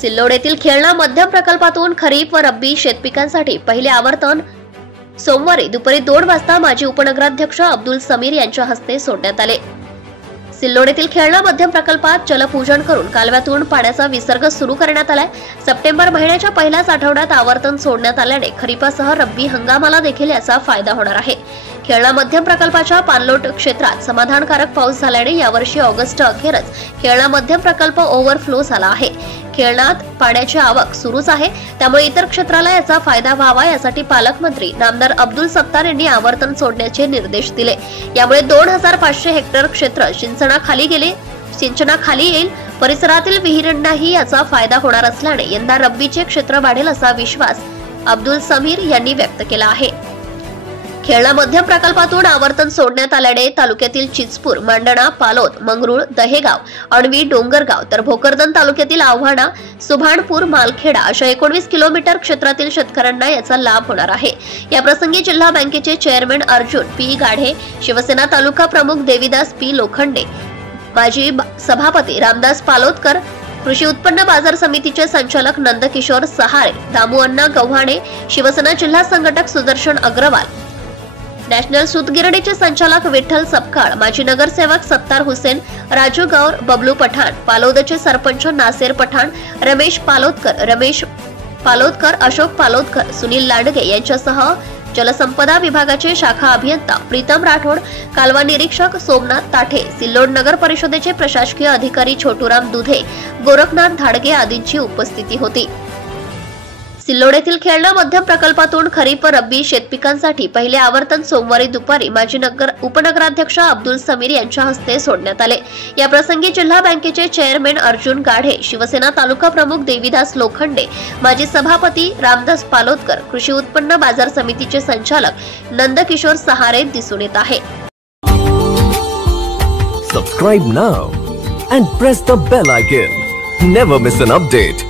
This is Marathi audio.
सिल्लोड येथील खेळणा मध्यम प्रकल्पातून खरीप व रब्बी शेतपिकांसाठी पहिले आवर्तन सोमवारी दुपारी 2 वाजता माजी उपनगराध्यक्ष अब्दुल समीर यांच्या हस्ते सोडण्यात आले। सिल्लोड येथील खेळणा मध्यम प्रकल्पात जलपूजन करून कालव्यातून पाण्याचा विसर्ग सुरू करण्यात आलाय। सप्टेंबर महिन्याच्या पहिल्याच आठवड्यात आवर्तन सोडण्यात आल्याने खरीपासह रब्बी हंगामाला देखील याचा फायदा होणार आहे। खेळणा मध्यम प्रकल्पाच्या पाणलोट क्षेत्रात समाधानकारक पाऊस झाल्याने यावर्षी ऑगस्ट अखेरच खेळणा मध्यम प्रकल्प ओव्हरफ्लो झाला आहे। खेळणात पाण्याची आवक सुरूच आहे, त्यामुळे इतर क्षेत्राला याचा फायदा व्हावा यासाठी पालकमंत्री नामदार अब्दुल सत्तार यांनी आवर्तन सोडण्याचे निर्देश दिले। यामुळे 2500 हेक्टर क्षेत्र सिंचनाखाली येईल। परिसरातील विहिरींनाही याचा फायदा होणार असल्याने यंदा रब्बीचे क्षेत्र वाढेल असा विश्वास अब्दुल समीर यांनी व्यक्त केला आहे। खेळणा मध्यम प्रकल्पातून आवर्तन सोडण्यात आल्याने तालुक्यातील चिचपूर, मांडणा, पालोद, मंगरुळ, दहेगाव, अणवी, डोंगरगाव तर भोकरदन तालुक्यातील आव्हाणा, सुभाणपूर, मालखेडा अशा 19 किलोमीटर क्षेत्रातील शेतकऱ्यांना याचा लाभ होणार आहे। याप्रसंगी जिल्हा बँकेचे चेअरमन अर्जुन पी गाढे, शिवसेना तालुका प्रमुख देवीदास पी लोखंडे, माजी सभापती रामदास पालोदकर, कृषी उत्पन्न बाजार समितीचे संचालक नंदकिशोर सहारे, दामूअण्णा गव्हाणे, शिवसेना जिल्हा संघटक सुदर्शन अग्रवाल, नॅशनल सूतगिरणीचे संचालक विठ्ठल सपकाळ, माजी नगरसेवक सत्तार हुसेन, राजू गौर, बबलू पठाण, पालोदचे सरपंच नासेर पठाण, रमेश पालोदकर, अशोक पालोदकर, सुनील लांडगे यांच्यासह जलसंपदा विभागाचे शाखा अभियंता प्रीतम राठोड, कालवा निरीक्षक सोमनाथ ताठे, सिल्लोड नगर परिषदेचे प्रशासकीय अधिकारी छोटूराम दुधे, गोरखनाथ धाडगे आदींची उपस्थिती होती। सिल्लोड येथील खेळणा मध्यम प्रकल्पातून खरीप व रब्बी शेतपिकांसाठी पहिले आवर्तन सोमवारी दुपारी माजी उपनगराध्यक्ष अब्दुल समीर यांच्या हस्ते सोडण्यात आले। याप्रसंगी जिल्हा बँकेचे चेअरमन अर्जुन गाढे, शिवसेना तालुका प्रमुख देवीदास लोखंडे, माजी सभापती रामदास पालोदकर, कृषी उत्पन्न बाजार समितीचे संचालक नंदकिशोर सहारे दिसून येत आहे। Subscribe now and press the bell icon. Never miss an update.